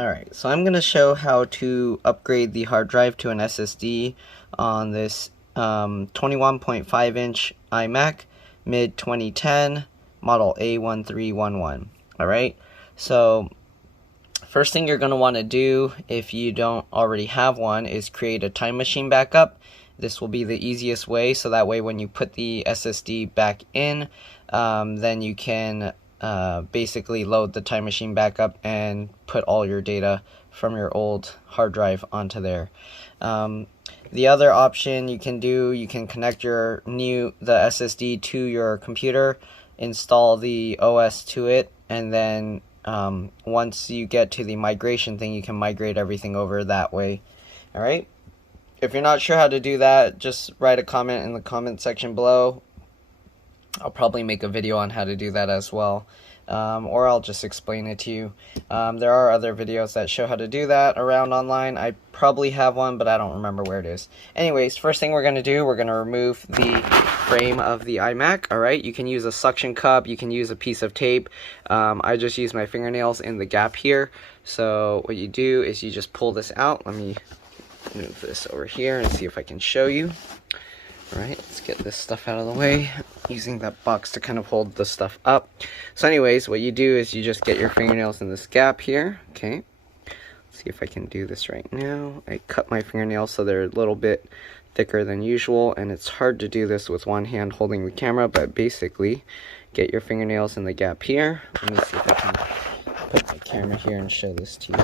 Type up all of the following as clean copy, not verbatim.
Alright, so I'm going to show how to upgrade the hard drive to an SSD on this 21.5 inch iMac mid 2010 model A1311. Alright, so first thing you're going to want to do if you don't already have one is create a time machine backup. This will be the easiest way, so that way when you put the SSD back in, then you can basically load the time machine backup and put all your data from your old hard drive onto there. The other option you can do, you can connect the SSD to your computer, install the OS to it, and then once you get to the migration thing, you can migrate everything over that way. Alright? If you're not sure how to do that, just write a comment in the comment section below. I'll probably make a video on how to do that as well, or I'll just explain it to you. There are other videos that show how to do that around online. I probably have one, but I don't remember where it is. Anyways, first thing we're going to do, we're going to remove the frame of the iMac. Alright, you can use a suction cup, you can use a piece of tape. I just use my fingernails in the gap here. So what you do is you just pull this out. Let me move this over here and see if I can show you. Alright, let's get this stuff out of the way, using that box to kind of hold the stuff up. So anyways, what you do is you just get your fingernails in this gap here, okay? Let's see if I can do this right now. I cut my fingernails so they're a little bit thicker than usual, and it's hard to do this with one hand holding the camera, but basically, get your fingernails in the gap here. Let me see if I can put my camera here and show this to you.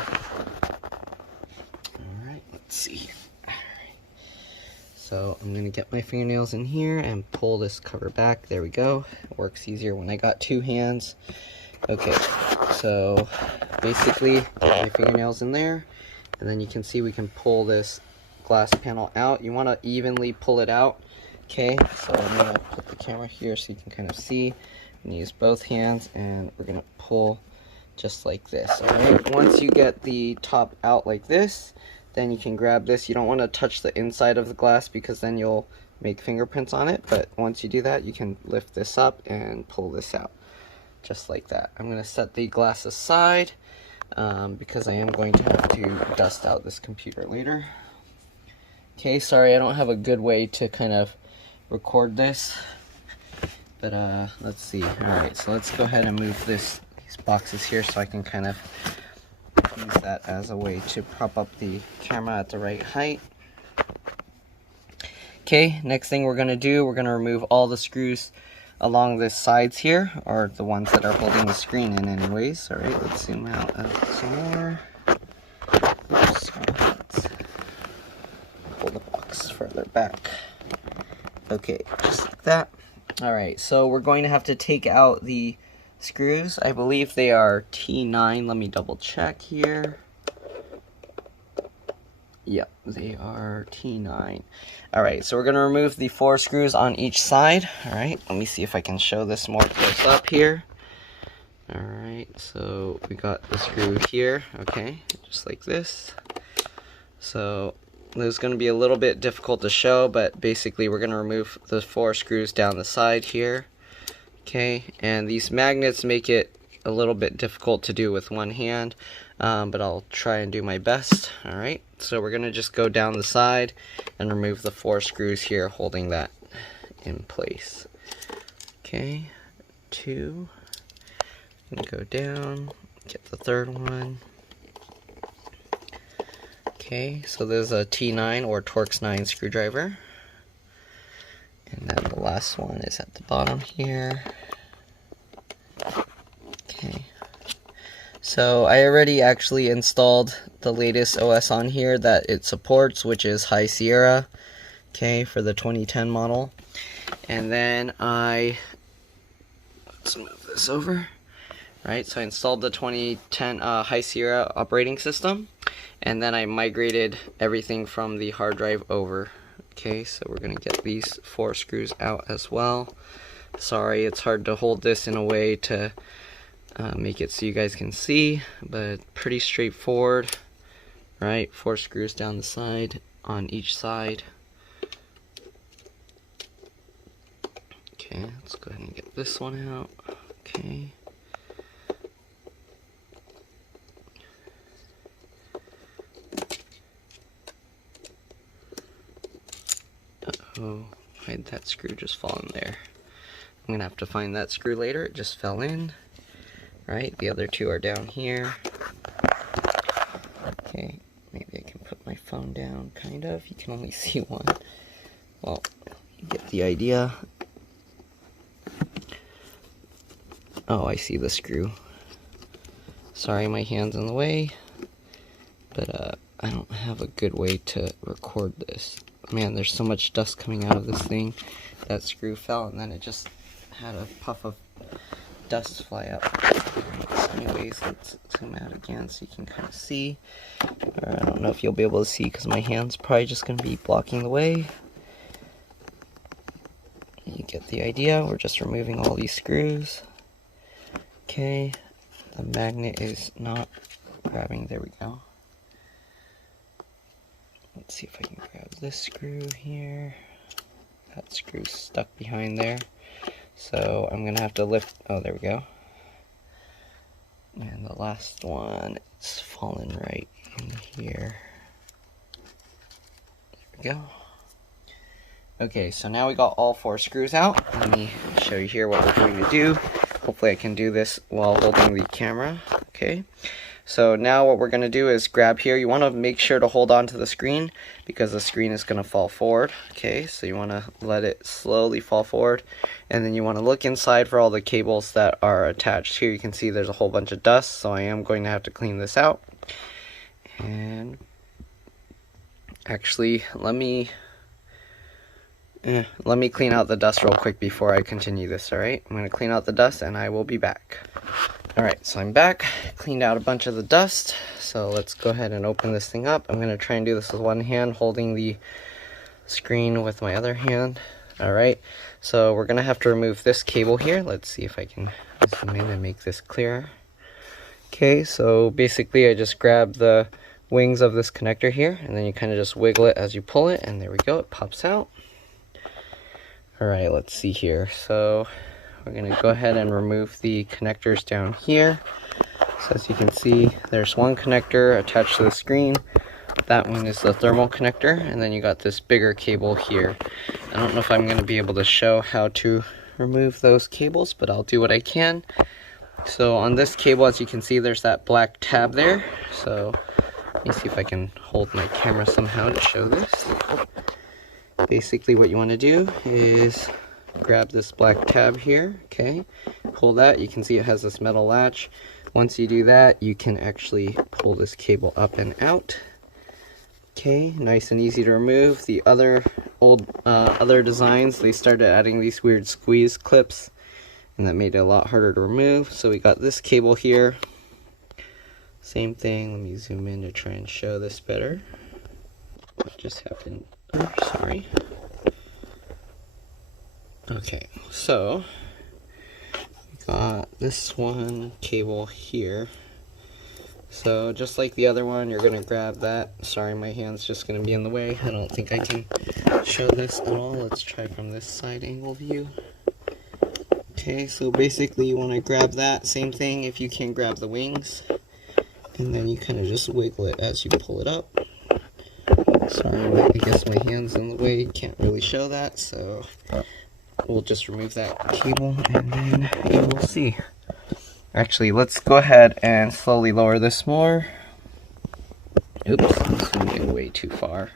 Alright, let's see. So I'm going to get my fingernails in here and pull this cover back. There we go. It works easier when I got two hands. Okay, so basically get my fingernails in there, and then you can see we can pull this glass panel out. You want to evenly pull it out. Okay, so I'm going to put the camera here so you can kind of see. I'm going to use both hands, and we're going to pull just like this. Alright, once you get the top out like this, then you can grab this. You don't want to touch the inside of the glass because then you'll make fingerprints on it, but once you do that, you can lift this up and pull this out just like that. I'm going to set the glass aside because I am going to have to dust out this computer later. Okay, sorry I don't have a good way to kind of record this, but let's see. Alright, so let's go ahead and move these boxes here so I can kind of use that as a way to prop up the camera at the right height. Okay, next thing we're going to do, we're going to remove all the screws along the sides here, or the ones that are holding the screen in anyways. Alright, let's zoom out some more. Oops, let's pull the box further back. Okay, just like that. Alright, so we're going to have to take out the screws. I believe they are T9. Let me double check here. Yep, they are T9. Alright, so we're going to remove the 4 screws on each side. Alright, let me see if I can show this more close up here. Alright, so we got the screw here, okay, just like this. So this is going to be a little bit difficult to show, but basically we're going to remove the 4 screws down the side here. Okay, and these magnets make it a little bit difficult to do with one hand, but I'll try and do my best. Alright, so we're going to just go down the side and remove the 4 screws here holding that in place. Okay, 2, and go down, get the 3rd one. Okay, so there's a T9 or Torx 9 screwdriver. And then the last one is at the bottom here. Okay. So I already actually installed the latest OS on here that it supports, which is High Sierra, okay, for the 2010 model. And then let's move this over. Right, so I installed the 2010 High Sierra operating system, and then I migrated everything from the hard drive over. Okay, so we're going to get these 4 screws out as well. Sorry, it's hard to hold this in a way to make it so you guys can see, but pretty straightforward. Right, 4 screws down the side on each side. Okay, let's go ahead and get this one out. Okay. Oh, why did that screw just fall in there? I'm gonna have to find that screw later. It just fell in. Right, the other two are down here. Okay, maybe I can put my phone down, kind of. You can only see one. Well, you get the idea. Oh, I see the screw. Sorry, my hand's in the way. But, I don't have a good way to record this. Man, there's so much dust coming out of this thing. That screw fell, and then it just had a puff of dust fly up. So anyways, let's zoom out again so you can kind of see. I don't know if you'll be able to see because my hand's probably just going to be blocking the way. You get the idea. We're just removing all these screws. Okay, the magnet is not grabbing. There we go. Let's see if I can grab this screw here. That screw's stuck behind there. So I'm gonna have to lift, oh, there we go. And the last one, it's fallen right in here. There we go. Okay, so now we got all 4 screws out. Let me show you here what we're going to do. Hopefully I can do this while holding the camera. Okay, so now what we're going to do is grab here. You want to make sure to hold on to the screen because the screen is going to fall forward. Okay, so you want to let it slowly fall forward, and then you want to look inside for all the cables that are attached. Here you can see there's a whole bunch of dust, so I am going to have to clean this out. And actually, let me clean out the dust real quick before I continue this, alright? I'm going to clean out the dust and I will be back. Alright, so I'm back. Cleaned out a bunch of the dust. So let's go ahead and open this thing up. I'm going to try and do this with one hand, holding the screen with my other hand. Alright, so we're going to have to remove this cable here. Let's see if I can zoom in and make this clearer. Okay, so basically I just grab the wings of this connector here, and then you kind of just wiggle it as you pull it, and there we go, it pops out. Alright, let's see here. So we're going to go ahead and remove the connectors down here. So as you can see, there's one connector attached to the screen. That one is the thermal connector, and then you got this bigger cable here. I don't know if I'm going to be able to show how to remove those cables, but I'll do what I can. So on this cable, as you can see, there's that black tab there. So let me see if I can hold my camera somehow to show this. Basically what you want to do is grab this black tab here, okay, pull that. You can see it has this metal latch. Once you do that, you can actually pull this cable up and out. Okay, nice and easy to remove. The other other designs, they started adding these weird squeeze clips, and that made it a lot harder to remove. So we got this cable here. Same thing. Let me zoom in to try and show this better. What just happened? Oh, sorry. Okay, so we got this one cable here. So just like the other one, you're gonna grab that. Sorry, my hand's just gonna be in the way. I don't think I can show this at all. Let's try from this side angle view. Okay, so basically you want to grab that. Same thing if you can grab the wings, and then you kind of just wiggle it as you pull it up. Sorry, I guess my hand's in the way, can't really show that, so we'll just remove that cable and then you will see. Actually, let's go ahead and slowly lower this more. Oops, I'm zooming way too far.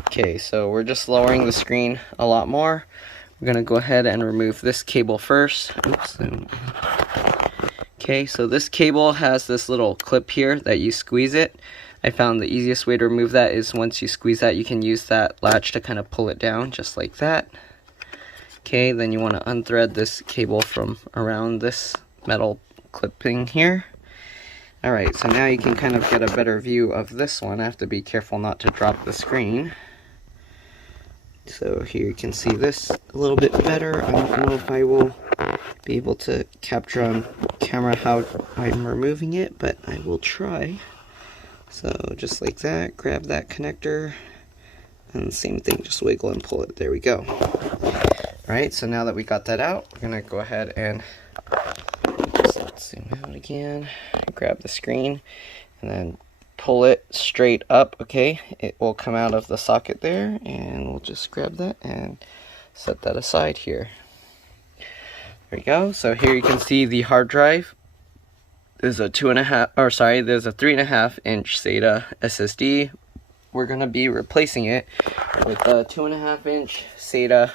Okay, so we're just lowering the screen a lot more. We're going to go ahead and remove this cable first. Oops. Okay, so this cable has this little clip here that you squeeze it. I found the easiest way to remove that is once you squeeze that, you can use that latch to kind of pull it down, just like that. Okay, then you want to unthread this cable from around this metal clipping here. Alright, so now you can kind of get a better view of this one. I have to be careful not to drop the screen. So here you can see this a little bit better. I don't know if I will be able to capture on camera how I'm removing it, but I will try. So just like that, grab that connector, and same thing, just wiggle and pull it. There we go. Alright, so now that we got that out, we're going to go ahead and let's zoom out again, grab the screen, and then pull it straight up, okay? It will come out of the socket there, and we'll just grab that and set that aside here. There you go. So here you can see the hard drive. There's a 3.5 inch SATA SSD. We're gonna be replacing it with a 2.5 inch SATA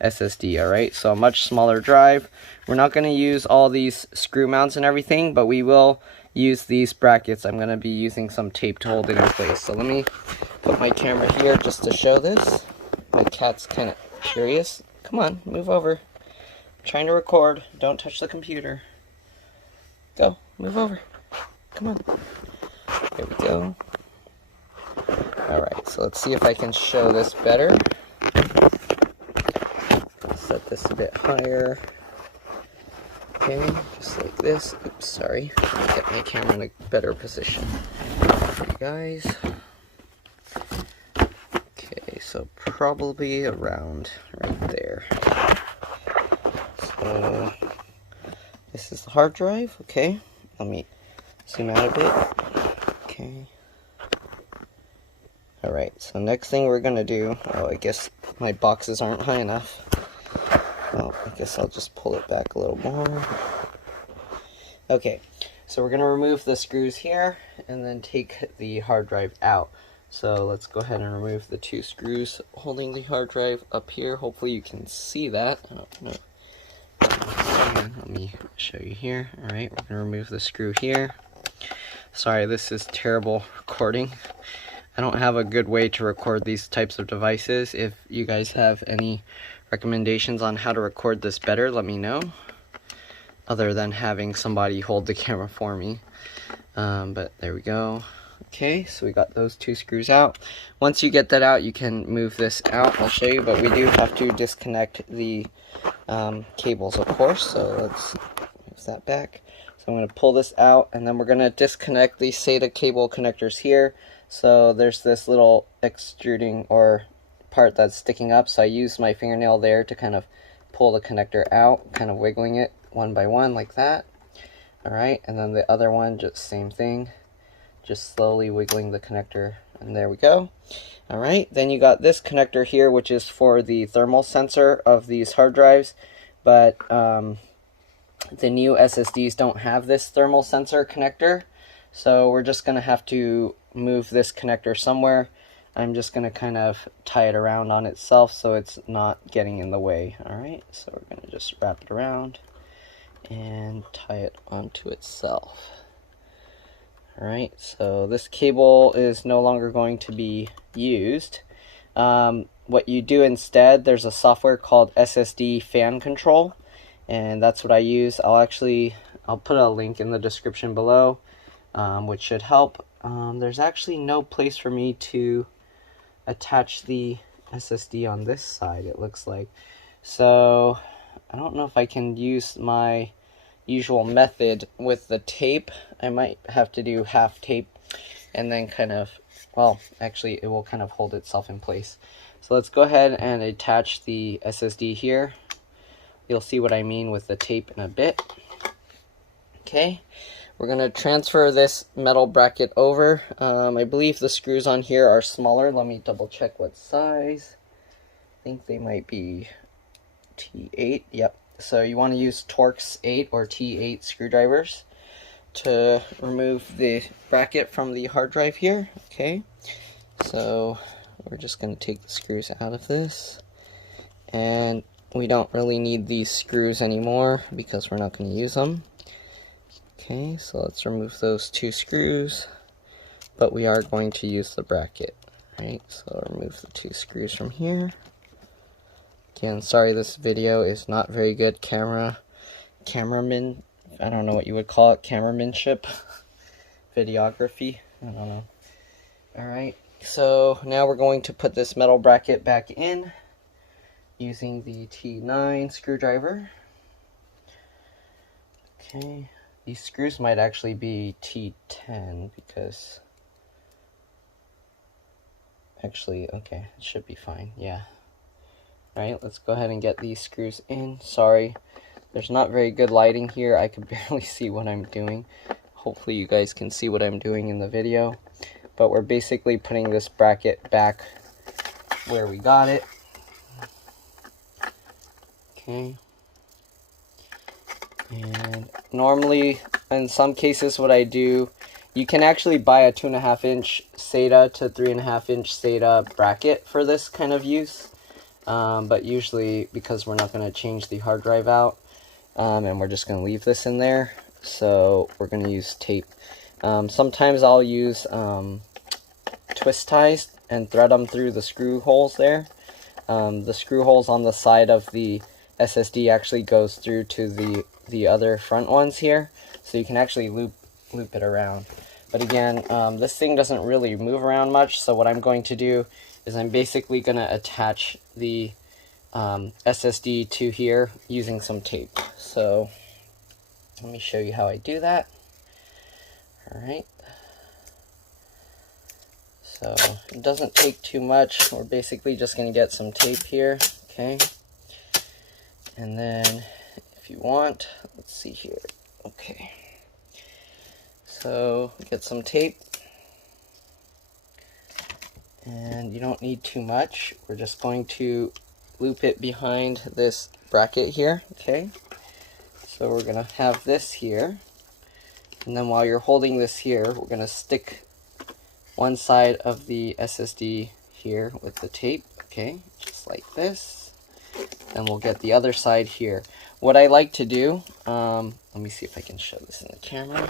SSD, alright? So a much smaller drive. We're not gonna use all these screw mounts and everything, but we will use these brackets. I'm gonna be using some tape to hold it in place. So let me put my camera here just to show this. My cat's kind of curious. Come on, move over. I'm trying to record. Don't touch the computer. Go, move over. Come on. There we go. Alright, so let's see if I can show this better. Set this a bit higher. Okay, just like this. Oops, sorry. Get my camera in a better position. For you guys. Okay, so probably around right there. So this is the hard drive. Okay, let me zoom out a bit. Okay. Alright, so next thing we're gonna do, oh, I guess my boxes aren't high enough. Well, I guess I'll just pull it back a little more. Okay, so we're gonna remove the screws here and then take the hard drive out. So let's go ahead and remove the 2 screws holding the hard drive up here. Hopefully you can see that. I don't know. Let me show you here. Alright, we're gonna remove the screw here. Sorry, this is terrible recording. I don't have a good way to record these types of devices. If you guys have any recommendations on how to record this better, let me know. Other than having somebody hold the camera for me. But there we go. Okay, so we got those 2 screws out. Once you get that out, you can move this out. I'll show you, but we do have to disconnect the cables, of course. So let's move that back. So I'm going to pull this out, and then we're going to disconnect the SATA cable connectors here. So there's this little extruding or part that's sticking up, so I use my fingernail there to kind of pull the connector out, kind of wiggling it one by one like that. Alright, and then the other one, just same thing, just slowly wiggling the connector, and there we go. Alright, then you got this connector here, which is for the thermal sensor of these hard drives, but the new SSDs don't have this thermal sensor connector, so we're just going to have to move this connector somewhere. I'm just going to kind of tie it around on itself so it's not getting in the way. Alright, so we're going to just wrap it around and tie it onto itself. Alright, so this cable is no longer going to be used. What you do instead, there's a software called Ssd Fan Control, and that's what I use. I'll put a link in the description below, which should help. There's actually no place for me to attach the SSD on this side, it looks like. So I don't know if I can use my usual method with the tape. I might have to do half tape and then kind of, well, actually it will kind of hold itself in place. So let's go ahead and attach the SSD here. You'll see what I mean with the tape in a bit. Okay, we're going to transfer this metal bracket over. I believe the screws on here are smaller. Let me double check what size. I think they might be T8. Yep. So you want to use Torx 8 or T8 screwdrivers to remove the bracket from the hard drive here. Okay, so we're just going to take the screws out of this, and we don't really need these screws anymore because we're not going to use them. Okay, so let's remove those 2 screws, but we are going to use the bracket. Right, so I'll remove the 2 screws from here. Again, sorry this video is not very good cameraman, I don't know what you would call it, cameramanship, videography, I don't know. Alright, so now we're going to put this metal bracket back in using the T9 screwdriver. Okay, these screws might actually be T10 because, actually, okay, it should be fine, yeah. Alright, let's go ahead and get these screws in. Sorry, there's not very good lighting here. I can barely see what I'm doing. Hopefully you guys can see what I'm doing in the video. But we're basically putting this bracket back where we got it. Okay. And normally, in some cases, what I do, you can actually buy a 2.5 inch Sata to 3.5 inch Sata bracket for this kind of use. But usually, because we're not going to change the hard drive out, and we're just going to leave this in there, so we're going to use tape. Sometimes I'll use twist ties and thread them through the screw holes there. The screw holes on the side of the SSD actually goes through to the other front ones here, so you can actually loop it around. But again, this thing doesn't really move around much, so what I'm going to do is I'm basically going to attach the SSD to here using some tape. So let me show you how I do that. Alright, so it doesn't take too much. We're basically just going to get some tape here, okay? And then if you want, let's see here, okay. So get some tape, and you don't need too much. We're just going to loop it behind this bracket here, okay? So we're going to have this here, and then while you're holding this here, we're going to stick one side of the SSD here with the tape, okay, just like this. Then we'll get the other side here. What I like to do, let me see if I can show this in the camera.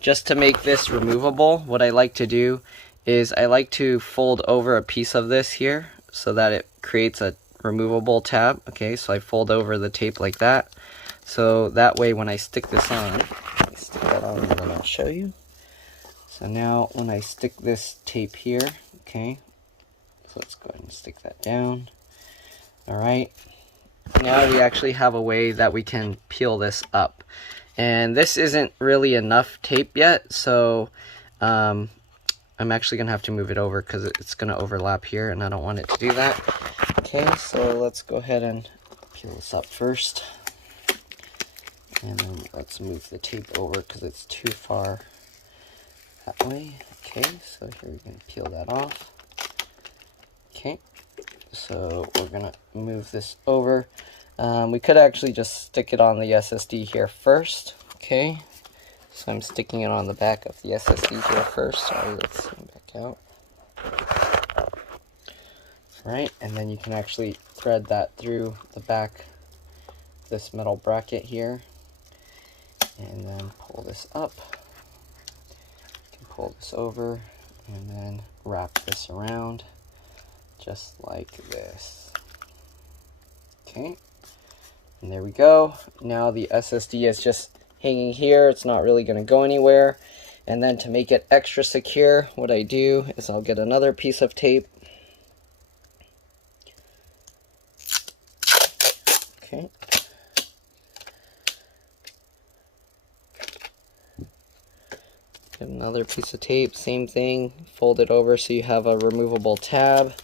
Just to make this removable, what I like to do is I like to fold over a piece of this here so that it creates a removable tab. Okay, so I fold over the tape like that. So that way when I stick this on, let me stick that on and then I'll show you. So now when I stick this tape here, okay, so let's go ahead and stick that down. Alright, now we actually have a way that we can peel this up. And this isn't really enough tape yet, so I'm actually going to have to move it over because it's going to overlap here, and I don't want it to do that. Okay, so let's go ahead and peel this up first. And then let's move the tape over because it's too far that way. Okay, so here we're going to peel that off. Okay, so we're going to move this over. We could actually just stick it on the SSD here first. Okay, so I'm sticking it on the back of the SSD here first. Sorry, let's zoom back out. Alright, and then you can actually thread that through the back of this metal bracket here. And then pull this up. You can pull this over and then wrap this around just like this. Okay, and there we go. Now the SSD is just hanging here. It's not really going to go anywhere. And then to make it extra secure, what I do is I'll get another piece of tape. Okay. Get another piece of tape, same thing, fold it over so you have a removable tab.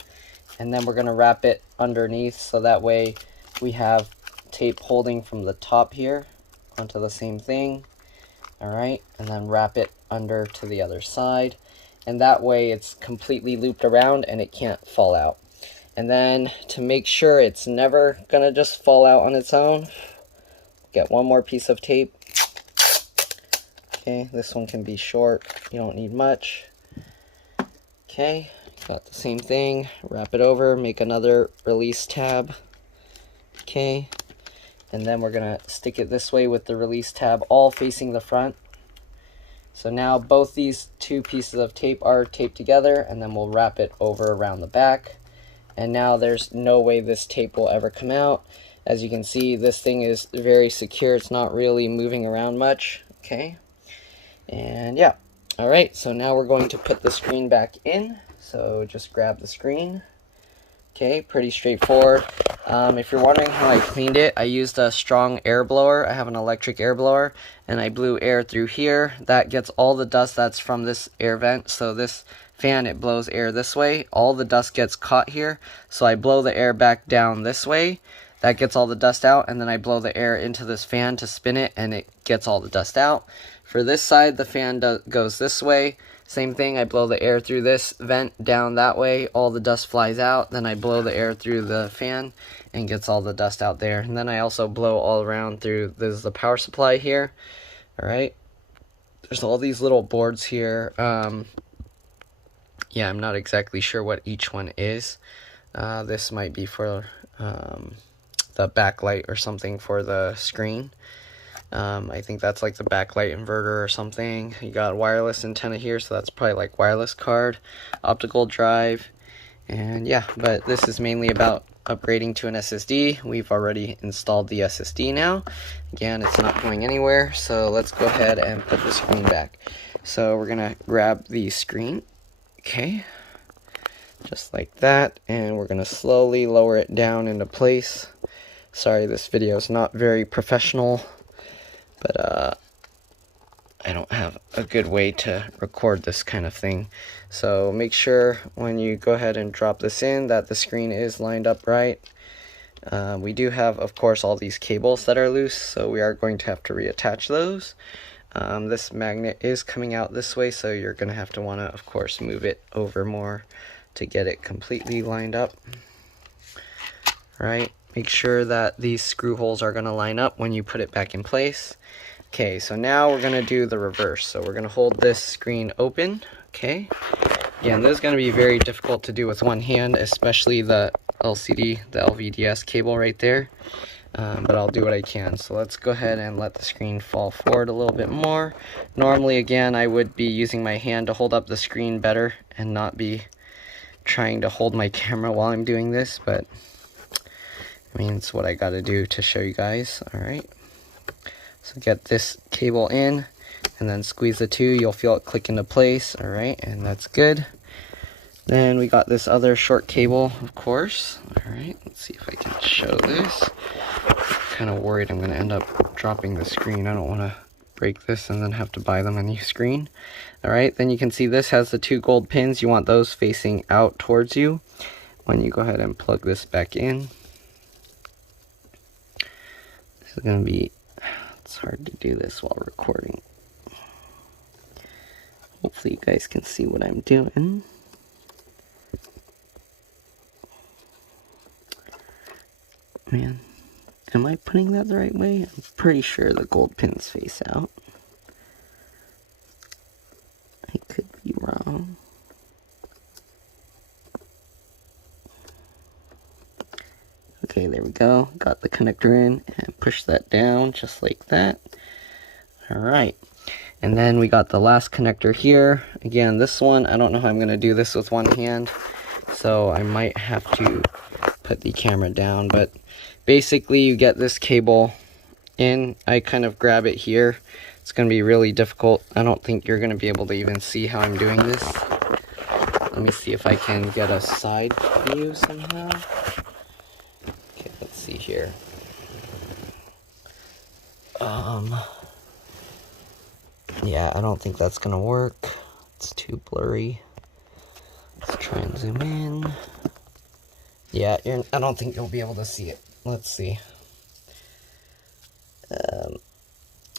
And then we're going to wrap it underneath so that way we have tape holding from the top here onto the same thing. Alright, and then wrap it under to the other side. And that way it's completely looped around and it can't fall out. And then to make sure it's never going to just fall out on its own, get one more piece of tape. Okay, this one can be short, you don't need much. Okay, got the same thing, wrap it over, make another release tab. Okay, and then we're going to stick it this way with the release tab all facing the front. So now both these two pieces of tape are taped together, and then we'll wrap it over around the back. And now there's no way this tape will ever come out. As you can see, this thing is very secure, it's not really moving around much. Okay, and yeah. Alright, so now we're going to put the screen back in. So just grab the screen. Okay, pretty straightforward. If you're wondering how I cleaned it, I used a strong air blower. I have an electric air blower, and I blew air through here. That gets all the dust that's from this air vent. So this fan, it blows air this way. All the dust gets caught here. So I blow the air back down this way. That gets all the dust out, and then I blow the air into this fan to spin it, and it gets all the dust out. For this side, the fan goes this way. Same thing, I blow the air through this vent down that way, all the dust flies out, then I blow the air through the fan and gets all the dust out there. And then I also blow all around through, this is the power supply here, alright? There's all these little boards here. Yeah, I'm not exactly sure what each one is. This might be for the backlight or something for the screen. I think that's like the backlight inverter or something. You got wireless antenna here, so that's probably like wireless card, optical drive, and yeah, but this is mainly about upgrading to an SSD. We've already installed the SSD now. Again, it's not going anywhere, so let's go ahead and put the screen back. So we're gonna grab the screen, okay, just like that, and we're gonna slowly lower it down into place. Sorry, this video is not very professional, but I don't have a good way to record this kind of thing. So make sure when you go ahead and drop this in that the screen is lined up right. We do have, of course, all these cables that are loose, so we are going to have to reattach those. This magnet is coming out this way, so you're going to have to want to, of course, move it over more to get it completely lined up. Right? Make sure that these screw holes are going to line up when you put it back in place. Okay, so now we're going to do the reverse. So we're going to hold this screen open. Okay. Again, this is going to be very difficult to do with one hand, especially the LCD, the LVDS cable right there. But I'll do what I can. So let's go ahead and let the screen fall forward a little bit more. Normally, again, I would be using my hand to hold up the screen better and not be trying to hold my camera while I'm doing this, but I mean, it's what I gotta do to show you guys. Alright, so get this cable in and then squeeze the two, you'll feel it click into place. Alright, and that's good. Then we got this other short cable, of course. Alright, let's see if I can show this. Kind of worried I'm gonna end up dropping the screen. I don't want to break this and then have to buy them a new screen. Alright, then you can see this has the two gold pins. You want those facing out towards you when you go ahead and plug this back in. This is going to be, it's hard to do this while recording. Hopefully you guys can see what I'm doing. Man, am I putting that the right way? I'm pretty sure the gold pins face out. I could be wrong. Okay, there we go. Got the connector in and push that down just like that. Alright. And then we got the last connector here. Again, this one, I don't know how I'm going to do this with one hand, so I might have to put the camera down. But basically, you get this cable in. I kind of grab it here. It's going to be really difficult. I don't think you're going to be able to even see how I'm doing this. Let me see if I can get a side view somehow. Okay, let's see here. Yeah, I don't think that's going to work. It's too blurry. Let's try and zoom in. Yeah, I don't think you'll be able to see it. Let's see.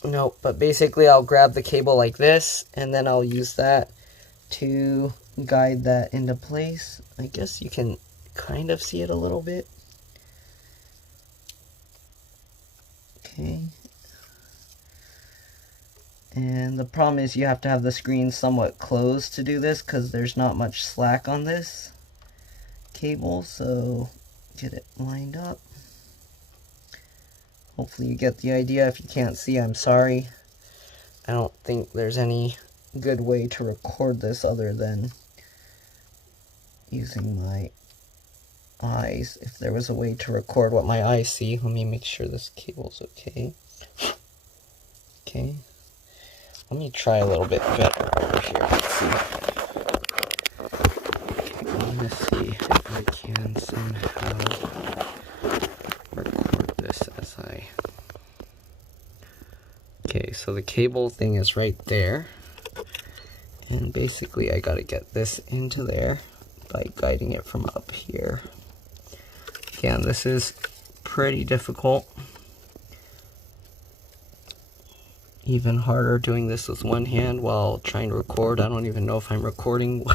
Nope, but basically I'll grab the cable like this, and then I'll use that to guide that into place. I guess you can kind of see it a little bit. Okay. And the problem is you have to have the screen somewhat closed to do this, because there's not much slack on this cable, so get it lined up. Hopefully you get the idea. If you can't see, I'm sorry. I don't think there's any good way to record this other than using my eyes. If there was a way to record what my eyes see, let me make sure this cable's okay. Okay. Let me try a little bit better over here. Let's see. Okay, I'm gonna see if I can somehow record this as I... Okay, so the cable thing is right there. And basically I gotta get this into there by guiding it from up here. Again, this is pretty difficult. even harder doing this with one hand while trying to record. I don't even know if I'm recording.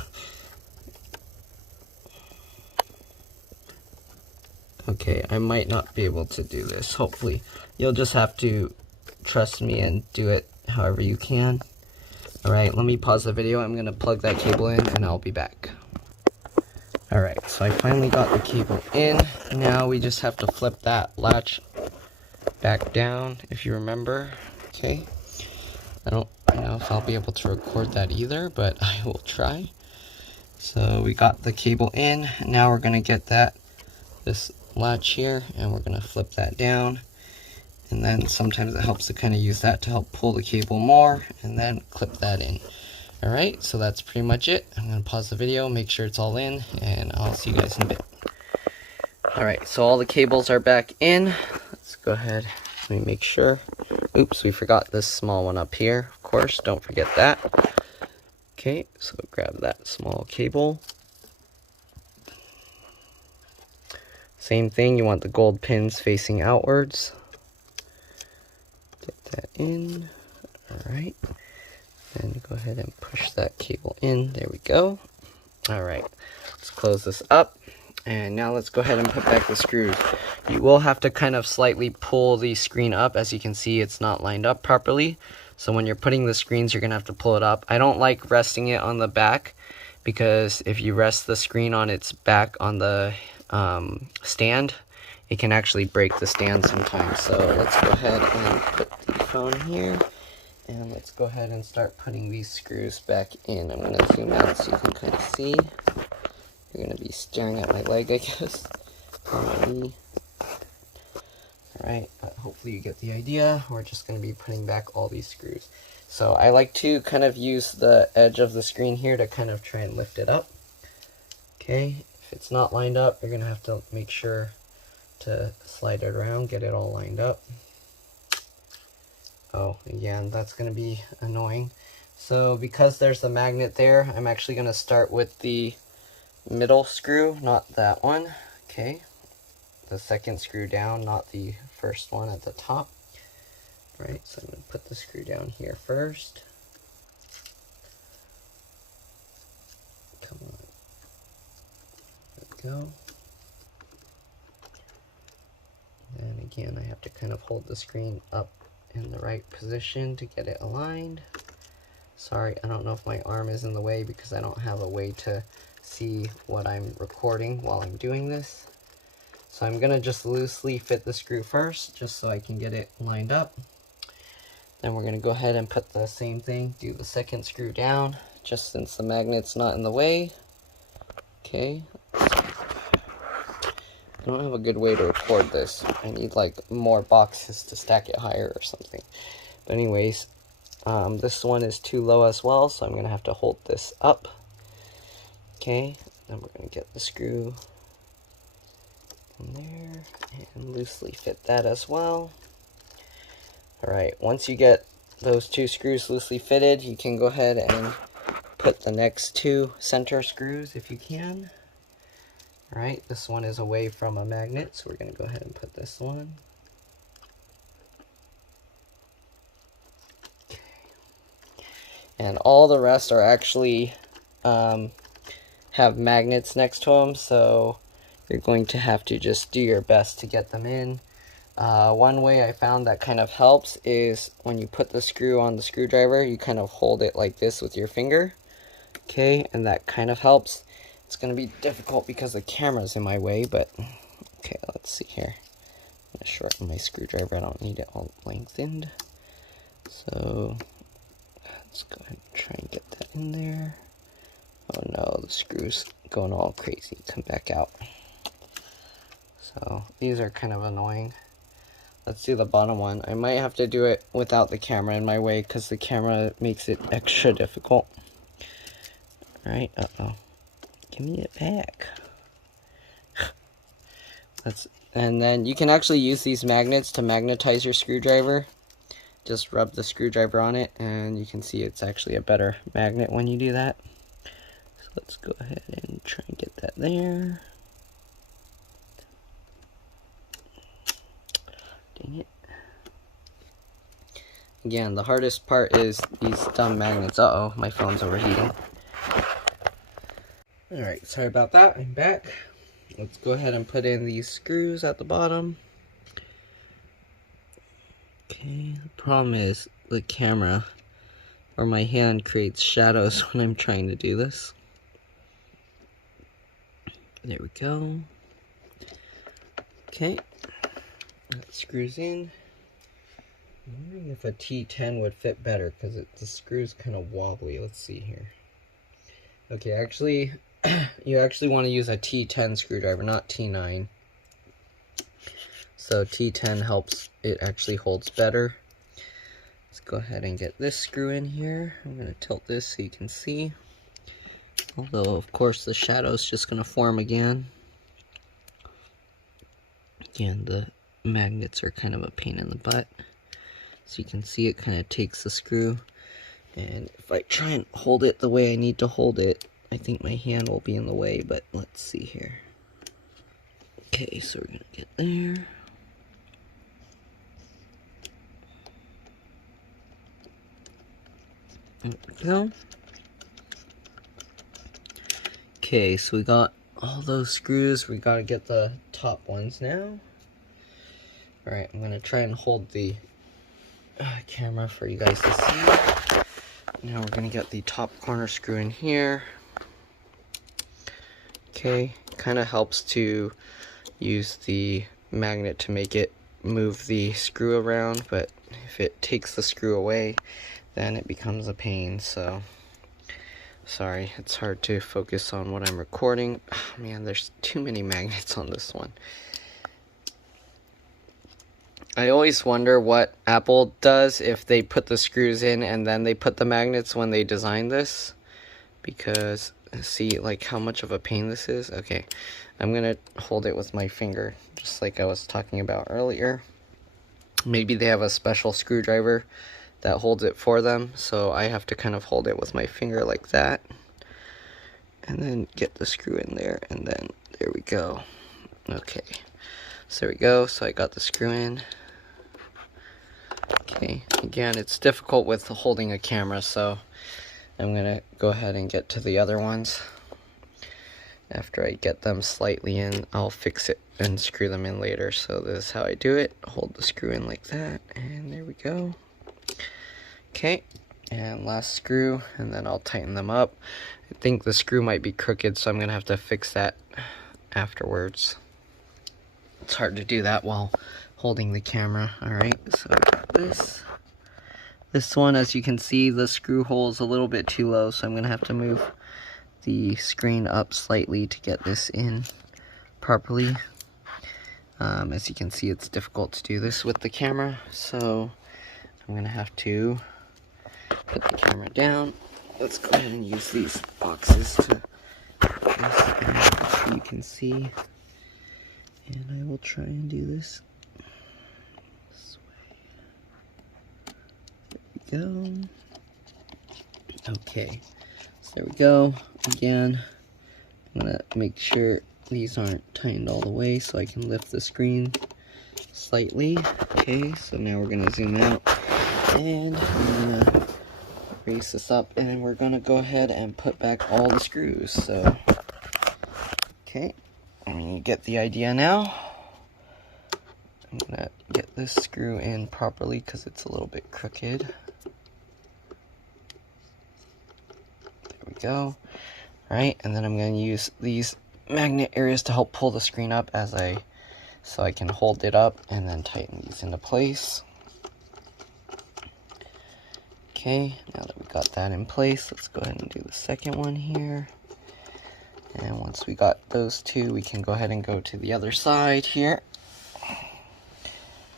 Okay, I might not be able to do this. Hopefully, you'll just have to trust me and do it however you can. Alright, let me pause the video. I'm going to plug that cable in and I'll be back. Alright, so I finally got the cable in. Now we just have to flip that latch back down, if you remember. Okay, I don't know if I'll be able to record that either, but I will try. So we got the cable in. Now we're going to get this latch here, and we're going to flip that down. And then sometimes it helps to kind of use that to help pull the cable more, and then clip that in. Alright, so that's pretty much it. I'm going to pause the video, make sure it's all in, and I'll see you guys in a bit. Alright, so all the cables are back in. Let's go ahead, let me make sure. Oops, we forgot this small one up here. Of course, don't forget that. Okay, so grab that small cable. Same thing, you want the gold pins facing outwards. Get that in. Alright. And go ahead and push that cable in. There we go. Alright. Let's close this up. And now let's go ahead and put back the screws. You will have to kind of slightly pull the screen up. As you can see, it's not lined up properly. So when you're putting the screens, you're going to have to pull it up. I don't like resting it on the back, because if you rest the screen on its back on the stand, it can actually break the stand sometimes. So let's go ahead and put the phone here, and let's go ahead and start putting these screws back in. I'm going to zoom out so you can kind of see. You're going to be staring at my leg, I guess, or my knee. Alright, but hopefully you get the idea. We're just going to be putting back all these screws. So I like to kind of use the edge of the screen here to kind of try and lift it up. Okay, if it's not lined up, you're going to have to make sure to slide it around, get it all lined up. Oh, again, that's going to be annoying. So because there's the magnet there, I'm actually going to start with the middle screw, not that one. Okay, the second screw down, not the first one at the top. Right, so I'm going to put the screw down here first. Come on. There we go. And again, I have to kind of hold the screen up in the right position to get it aligned. Sorry, I don't know if my arm is in the way because I don't have a way to see what I'm recording while I'm doing this. So I'm going to just loosely fit the screw first, just so I can get it lined up. Then we're going to go ahead and put the same thing, do the second screw down, just since the magnet's not in the way. Okay. I don't have a good way to record this. I need like more boxes to stack it higher or something. But anyways, this one is too low as well, so I'm going to have to hold this up. Okay, then we're going to get the screw in there and loosely fit that as well. Alright, once you get those two screws loosely fitted, you can go ahead and put the next two center screws if you can. Alright, this one is away from a magnet, so we're going to go ahead and put this one. Okay. And all the rest are actually have magnets next to them, so you're going to have to just do your best to get them in. One way I found that kind of helps is when you put the screw on the screwdriver, you kind of hold it like this with your finger. Okay, and that kind of helps. It's going to be difficult because the camera's in my way, but okay, let's see here. I'm going to shorten my screwdriver. I don't need it all lengthened. So let's go ahead and try and get that in there. Oh no, the screw's going all crazy. Come back out. So these are kind of annoying. Let's do the bottom one. I might have to do it without the camera in my way because the camera makes it extra difficult. Alright, uh-oh. Give me it back. And then you can actually use these magnets to magnetize your screwdriver. Just rub the screwdriver on it and you can see it's actually a better magnet when you do that. So let's go ahead and try and get that there. Dang it. Again, the hardest part is these dumb magnets. Uh-oh, my phone's overheating. Alright, sorry about that. I'm back. Let's go ahead and put in these screws at the bottom. Okay, the problem is the camera or my hand creates shadows when I'm trying to do this. There we go. Okay, that screws in. I'm wondering if a T10 would fit better because the screw's kind of wobbly. Let's see here. Okay, actually, you actually want to use a T10 screwdriver, not T9. So T10 helps, it actually holds better. Let's go ahead and get this screw in here. I'm going to tilt this so you can see. Although, of course, the shadow's just going to form again. Again, the magnets are kind of a pain in the butt. So you can see it kind of takes the screw. And if I try and hold it the way I need to hold it, I think my hand will be in the way, but let's see here. Okay, so we're going to get there. There we go. Okay, so we got all those screws. We got to get the top ones now. Alright, I'm going to try and hold the camera for you guys to see. Now we're going to get the top corner screw in here. Okay, kind of helps to use the magnet to make it move the screw around, but if it takes the screw away, then it becomes a pain. So sorry, it's hard to focus on what I'm recording. Oh, man, there's too many magnets on this one. I always wonder what Apple does if they put the screws in and then they put the magnets when they design this, because see like how much of a pain this is. Okay, I'm gonna hold it with my finger just like I was talking about earlier. Maybe they have a special screwdriver that holds it for them, so I have to kind of hold it with my finger like that and then get the screw in there, and then there we go. Okay, so there we go. So I got the screw in. Okay, again, it's difficult with holding a camera, so I'm gonna go ahead and get to the other ones. After I get them slightly in, I'll fix it and screw them in later. So this is how I do it. Hold the screw in like that, and there we go. Okay, and last screw, and then I'll tighten them up. I think the screw might be crooked, so I'm gonna have to fix that afterwards. It's hard to do that while holding the camera. Alright, so I got this. This one, as you can see, the screw hole is a little bit too low, so I'm going to have to move the screen up slightly to get this in properly. As you can see, it's difficult to do this with the camera, so I'm going to have to put the camera down. Let's go ahead and use these boxes to put this in so you can see. And I will try and do this way. There we go. Okay, so there we go. Again, I'm gonna make sure these aren't tightened all the way so I can lift the screen slightly. Okay, so now we're gonna zoom out and I'm gonna raise this up, and then we're gonna go ahead and put back all the screws. So, okay, you get the idea now. I'm gonna get this screw in properly because it's a little bit crooked. There we go. Alright, and then I'm going to use these magnet areas to help pull the screen up so I can hold it up and then tighten these into place. Okay, now that we got that in place, let's go ahead and do the second one here. And once we got those two, we can go ahead and go to the other side here.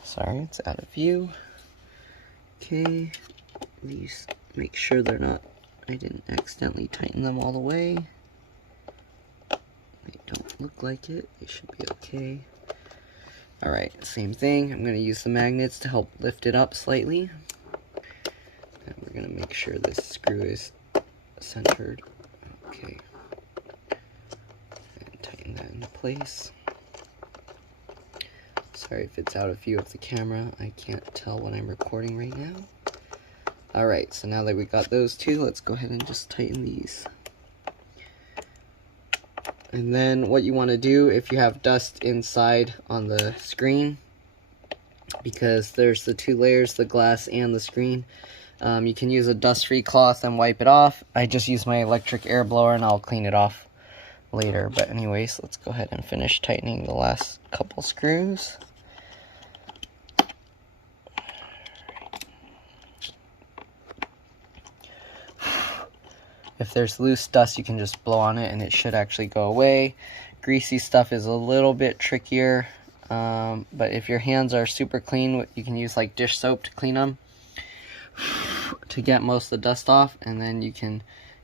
Sorry, it's out of view. Okay, these, make sure they're not, I didn't accidentally tighten them all the way. They don't look like it, they should be okay. Alright, same thing, I'm going to use the magnets to help lift it up slightly. And we're going to make sure this screw is centered. Okay. And tighten that into place. Sorry if it's out of view of the camera, I can't tell when I'm recording right now. Alright, so now that we got those two, let's go ahead and just tighten these. And then what you want to do if you have dust inside on the screen, because there's the two layers, the glass and the screen, you can use a dust-free cloth and wipe it off. I just use my electric air blower and I'll clean it off later. But anyways, let's go ahead and finish tightening the last couple screws. If there's loose dust, you can just blow on it and it should actually go away. Greasy stuff is a little bit trickier, but if your hands are super clean, you can use like dish soap to clean them to get most of the dust off, and then you can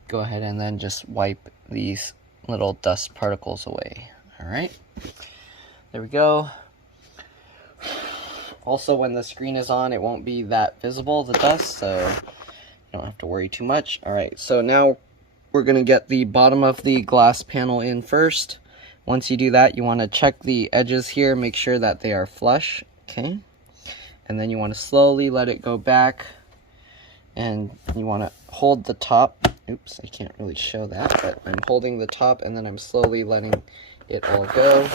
go ahead and then just wipe these little dust particles away. Alright, there we go. Also, when the screen is on, it won't be that visible, the dust, so you don't have to worry too much. Alright, so now we're going to get the bottom of the glass panel in first. Once you do that, you want to check the edges here, make sure that they are flush, okay? And then you want to slowly let it go back, and you want to hold the top. Oops, I can't really show that, but I'm holding the top and then I'm slowly letting it all go.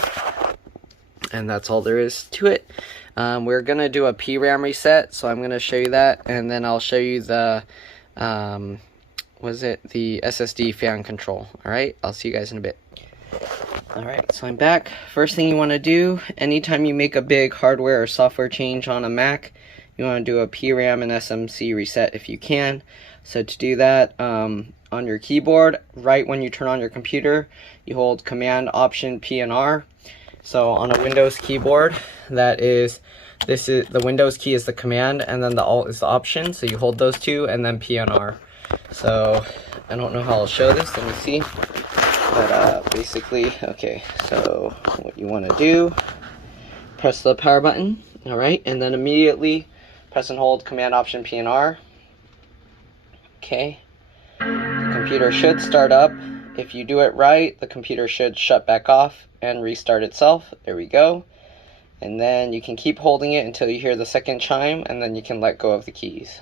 And that's all there is to it. We're going to do a PRAM reset, so I'm going to show you that, and then I'll show you the, the SSD fan control. Alright, I'll see you guys in a bit. Alright, so I'm back. First thing you want to do, anytime you make a big hardware or software change on a Mac, you want to do a PRAM and SMC reset if you can. So to do that, on your keyboard, right when you turn on your computer, you hold Command, Option, P, and R. So on a Windows keyboard, the Windows key is the Command, and then the Alt is the Option. So you hold those two, and then P and R. So I don't know how I'll show this. Let me see. But basically, okay. So what you want to do, press the power button. All right, and then immediately press and hold Command, Option, P, and R. Okay. The computer should start up. If you do it right, the computer should shut back off and restart itself. There we go. And then you can keep holding it until you hear the second chime, and then you can let go of the keys.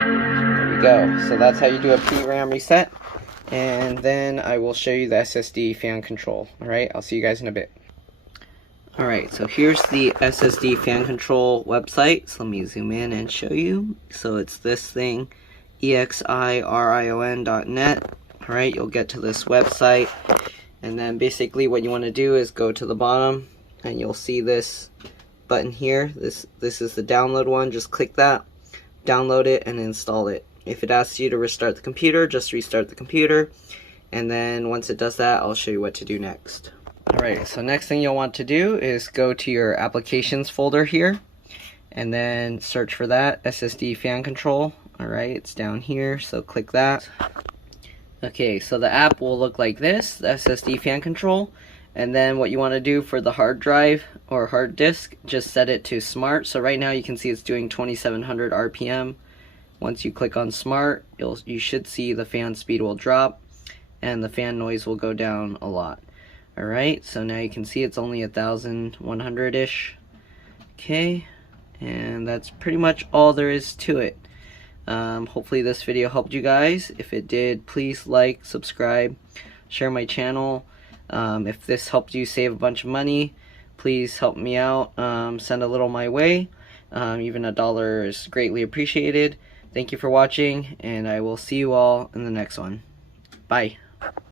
There we go. So that's how you do a PRAM reset. And then I will show you the SSD fan control. Alright, I'll see you guys in a bit. Alright, so here's the SSD fan control website. So let me zoom in and show you. So it's this thing, exirion.net. Alright, you'll get to this website, and then basically what you want to do is go to the bottom and you'll see this button here. This is the download one. Just click that, download it, and install it. If it asks you to restart the computer, just restart the computer, and then once it does that, I'll show you what to do next. Alright, so next thing you'll want to do is go to your applications folder here, and then search for that, SSD fan control. Alright, it's down here, so click that. Okay, so the app will look like this, the SSD fan control, and then what you want to do for the hard drive or hard disk, just set it to smart. So right now you can see it's doing 2700 RPM. Once you click on smart, you should see the fan speed will drop and the fan noise will go down a lot. Alright, so now you can see it's only 1100-ish. Okay, and that's pretty much all there is to it. Hopefully this video helped you guys. If it did, please like, subscribe, share my channel. If this helped you save a bunch of money, please help me out. Send a little my way. Even $1 is greatly appreciated. Thank you for watching, and I will see you all in the next one. Bye.